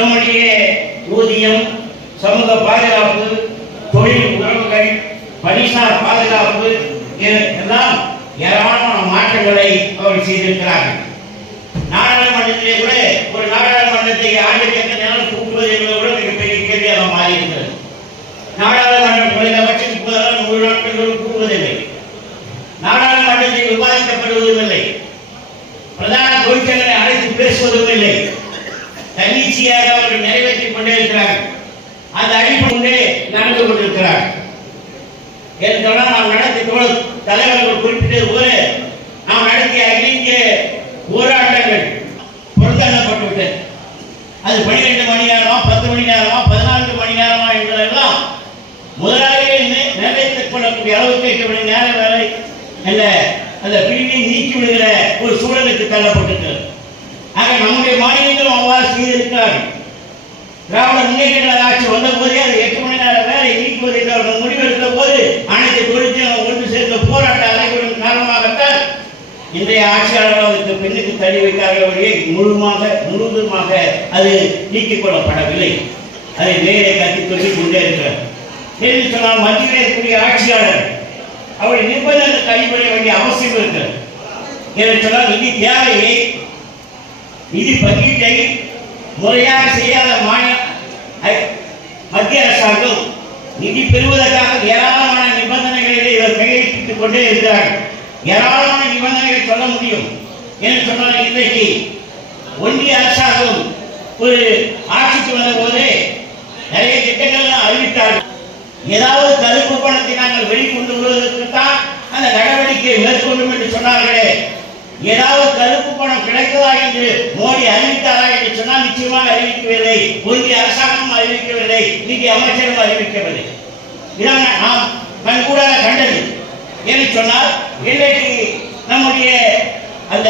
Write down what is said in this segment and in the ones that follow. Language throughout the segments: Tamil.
நம்முடைய ஊதியம், சமூக பாதுகாப்பு, தொழில் உறவுகள், பணிசார் பாதுகாப்பு எல்லாம் ஏராளமான மாற்றங்களை அவர்கள் செய்திருக்கிறார்கள். நாடாளுமன்றத்திலே கூட ஒரு நாடாளுமன்றத்தை ஆண்டுக்கு எத்தனை நேரம் கூட்டுவது என்பது கூட மிகப்பெரிய கேள்வியாக மாறியிருக்கிறது. நாடாளுமன்றம் குறைந்தபட்சம் 30 நாள் 100 நாட்கள் கூடுவதில்லை. நாடாளுமன்றத்தில் விவாதிக்கப்படுவதும் இல்லை. பிரதான தொழிற்சங்கங்களை அழைத்து பேசுவதும் இல்லை. தன்னிச்சையாக அவர்கள் நிறைவேற்றிக் கொண்டே இருக்கிறார்கள். அந்த அடிப்படையிலே நடந்து கொண்டிருக்கிறார்கள். என்றால் நாம் நடத்திய தலைவர்கள் குறிப்பிட்டது போல நாம் நடத்திய அகில போராட்டங்கள் புறந்தள்ளப்பட்டுவிட்டது. அது 12 மணி நேரமா, 10 மணி நேரமா, 14 மணி நேரமா என்பதெல்லாம் முதலாளியை நிறைவேற்றிக் கொள்ளக்கூடிய அளவுக்கு 8 மணி நேரம் வேலை என்ற அந்த பிரிவை நீக்கி விடுகிற ஒரு சூழலுக்கு தள்ளப்பட்டிருக்கிறது. ஆக நம்முடைய மாநிலங்களும் அவ்வாறு செய்திருக்கிறார்கள். திராவிட முன்னேற்ற ஆட்சி வந்த போதே அது 8 மணி நேரம் வேலை நீக்குவது என்று அவர்கள் முடிவெடுத்த போது அனைத்து தொழிற்சங்கம் ஒன்று சேர்ந்த போராட்ட அலைகளின் காரணமாகத்தான் இன்றைய ஆட்சியாளர்கள் அதற்கு பெண்ணுக்கு தள்ளி வைத்தார்களே முழுவதுமாக அது நீக்கிக் கொள்ளப்படவில்லை. அதை மேலே கட்டி சொல்லிக் கொண்டே இருக்கிறார். என்று சொன்னால் மத்தியில் இருக்கக்கூடிய ஆட்சியாளர் அவருடைய நிர்பந்தத்தை அடிப்படை வேண்டிய அவசியம் இருக்கிறது. என்று சொன்னால் நிதி தேவையை, நிதி பங்கீட்டை முறையாக செய்யாத மத்திய அரசாங்கம் நிதி பெறுவதற்காக ஏராளமான நிபந்தனைகளிலே இவர் கையெழுத்திட்டுக் கொண்டே இருக்கிறார்கள். ஏராளமான நிபந்தனைகளை சொல்ல முடியும் என்று சொன்னால் இன்றைக்கு ஒன்றிய அரசாங்கம் ஒரு ஆட்சிக்கு வந்த போதே நிறைய திட்டங்கள் அறிவித்தார்கள். ஏதாவது கருப்பு பணத்தை நாங்கள் வெளிக்கொண்டு வருவதற்குத்தான் அந்த நடவடிக்கை மேற்கொள்ளும் என்று சொன்னார்களே. ஏதாவது கருப்பு பணம் கிடைத்ததா என்று மோடி அறிவித்தாரா என்று சொன்னால் நிச்சயமாக அறிவிக்கவில்லை. ஒன்றிய அரசாங்கம் அறிவிக்கவில்லை, நிதி அமைச்சரும் அறிவிக்கவில்லை. இதான் நாம் கண்கூடாக கண்டது. என்று சொன்னால் இன்றைக்கு நம்முடைய அந்த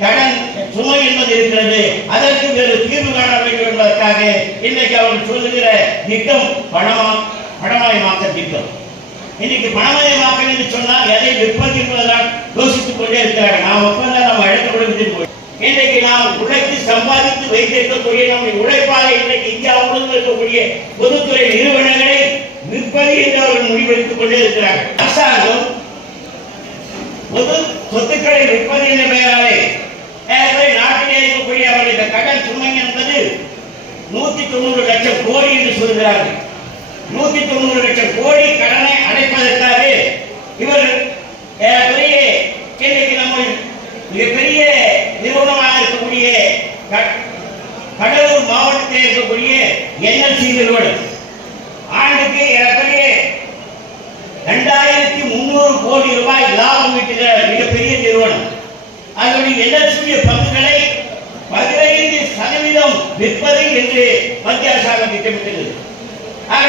கடன் சுமை என்பது இருக்கிறது. அதற்கு வேறு தீர்வு காண வேண்டும் என்பதற்காக இன்றைக்கு அவர்கள் சொல்லுகிற திட்டம் பணமயமாக்க திட்டம். இன்னைக்கு பணமயமாக்கல் என்று சொன்னால் எதை விற்பது என்பதுதான் யோசித்துக் கொண்டே இருக்கிறார்கள். நாம் ஒப்பந்தம் நாம் அழைக்கப்படுவது இன்றைக்கு நாம் உழைத்து சம்பாதித்து வைத்திருக்கக்கூடிய நம்முடைய உழைப்பாக இன்றைக்கு இந்தியா முழுவதும் இருக்கக்கூடிய பொதுத்துறை நிறுவனங்களை விற்பது என்று அவர்கள் முடிவெடுத்துக் கொண்டே இருக்கிறார்கள். அரசாங்கம் பொது சொத்துக்களை விற்பது என்ற பெயராலே நாட்டிலே இருக்கக்கூடிய அவருடைய கடன் சுமை என்பது 190 லட்சம் கோடி என்று சொல்கிறார்கள். 190 லட்சம் கோடி கடனை அடைப்பதற்காக இவர் இன்றைக்கு நம்ம மிகப்பெரிய நிறுவனமாக இருக்கக்கூடிய கடலூர் மாவட்டத்தில் இருக்கக்கூடிய NLC நிறுவனம் ஆண்டுக்கு ஏறக்குறைய 2300 கோடி ரூபாய் லாபம் ஈட்டுகிற மிகப்பெரிய நிறுவனம். அதனுடைய NLC பங்குகளை 15% விற்பது என்று மத்திய அரசாங்கம் திட்டமிட்டது. ஆக